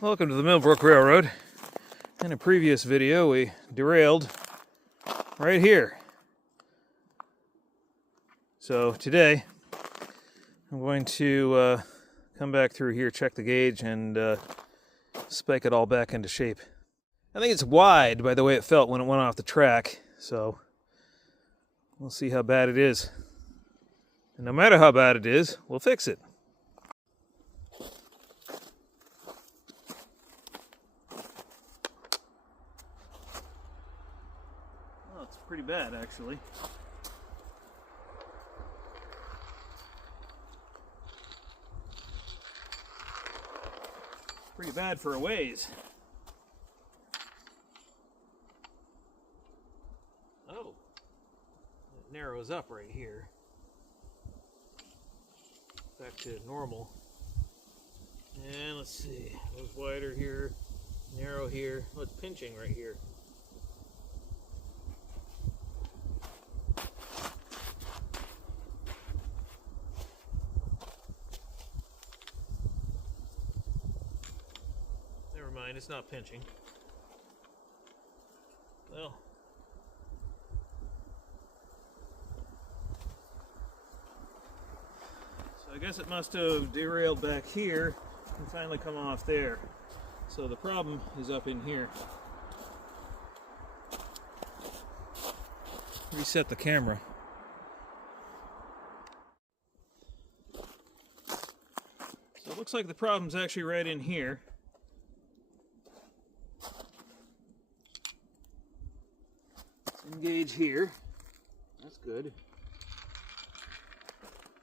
Welcome to the Millbrook Railroad. In a previous video, we derailed right here. So today, I'm going to come back through here, check the gauge, and spike it all back into shape. I think it's wide by the way it felt when it went off the track, so we'll see how bad it is. And no matter how bad it is, we'll fix it. Well, it's pretty bad, actually. Pretty bad for a ways. Oh, it narrows up right here. Back to normal. And let's see, it was wider here, narrow here. Oh, it's pinching right here. Never mind, it's not pinching. Well, so I guess it must have derailed back here and finally come off there. So the problem is up in here. Reset the camera. So it looks like the problem's actually right in here. Engage here. That's good.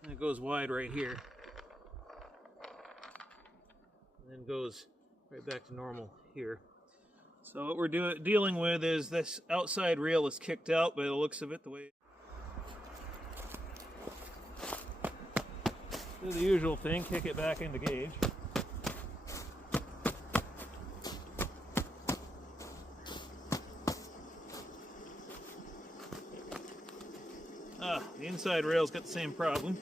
And it goes wide right here. And then goes right back to normal here. So what we're dealing with is this outside rail is kicked out by the looks of it. The way do the usual thing, kick it back into gauge. The inside rail's got the same problem.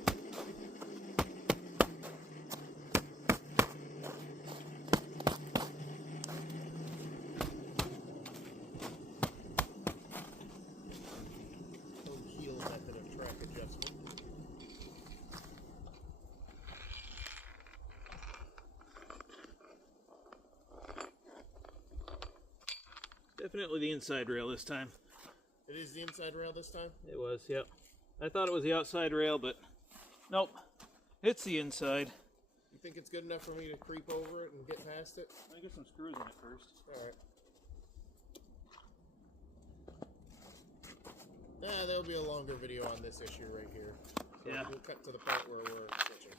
Heel method of track adjustment. Definitely the inside rail this time. It is the inside rail this time? It was, yep. I thought it was the outside rail, but nope. It's the inside. You think it's good enough for me to creep over it and get past it? Let me get some screws in it first. Alright. There'll be a longer video on this issue right here. So yeah. We'll cut to the part where we're switching.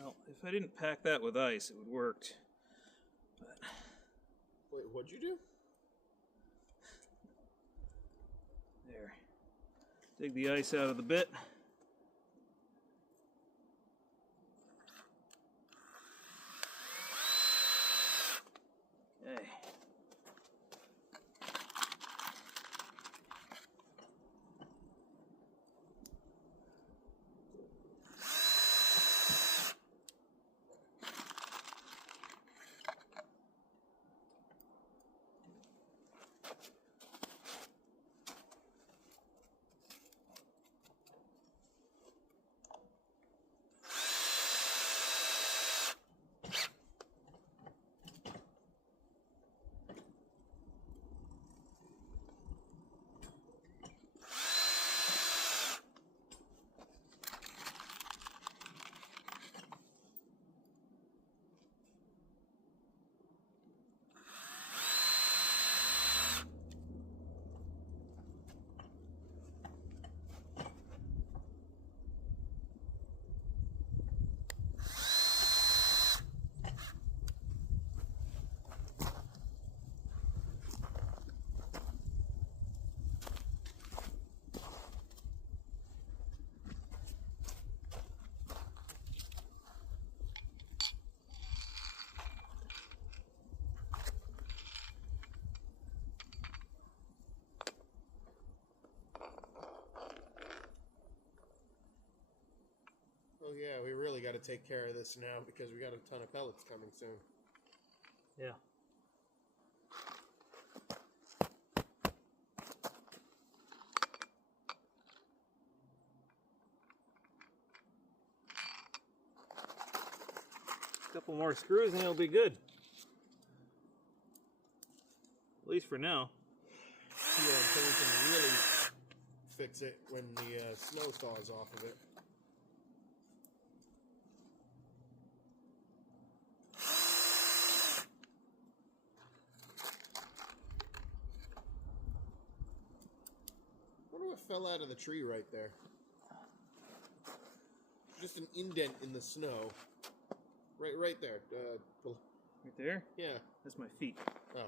Well, if I didn't pack that with ice, it would have worked. But Wait, what'd you do? there. Dig the ice out of the bit. Okay. yeah, we really got to take care of this now because we got a ton of pellets coming soon. Yeah. A couple more screws and it'll be good. At least for now. Yeah, until we can really fix it when the snow thaws off of it. I wonder what fell out of the tree right there. Just an indent in the snow. Right there. Right there? Yeah. That's my feet. Oh.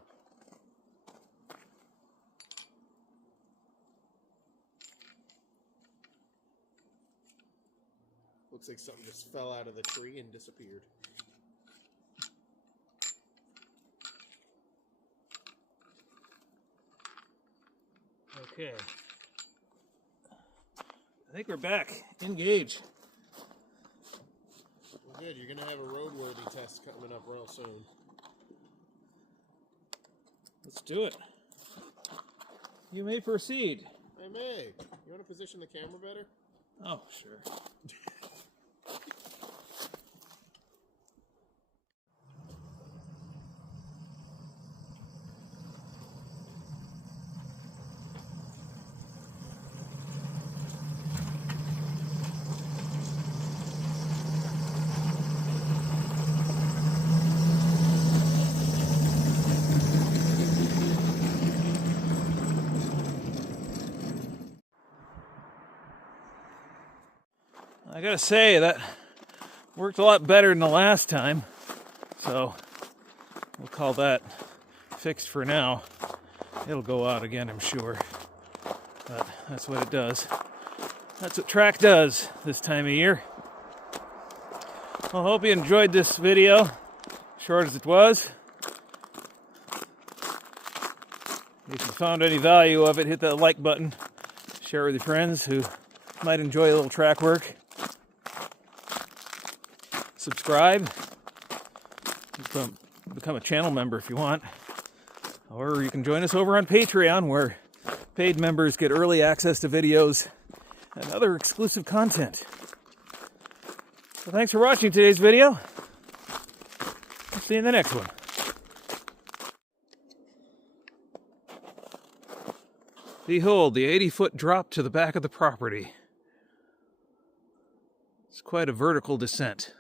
Looks like something just fell out of the tree and disappeared. Okay. I think we're back. Engage. Well, good. You're going to have a roadworthy test coming up real soon. Let's do it. You may proceed. Hey, May. You want to position the camera better? Oh, sure. I gotta say, that worked a lot better than the last time, so we'll call that fixed for now. It'll go out again, I'm sure, but that's what it does. That's what track does this time of year. Well, I hope you enjoyed this video, short as it was. If you found any value of it, hit that like button, share it with your friends who might enjoy a little track work. Subscribe, become a channel member if you want, or you can join us over on Patreon, where paid members get early access to videos and other exclusive content. So thanks for watching today's video. I'll see you in the next one. Behold, the 80-foot drop to the back of the property. It's quite a vertical descent.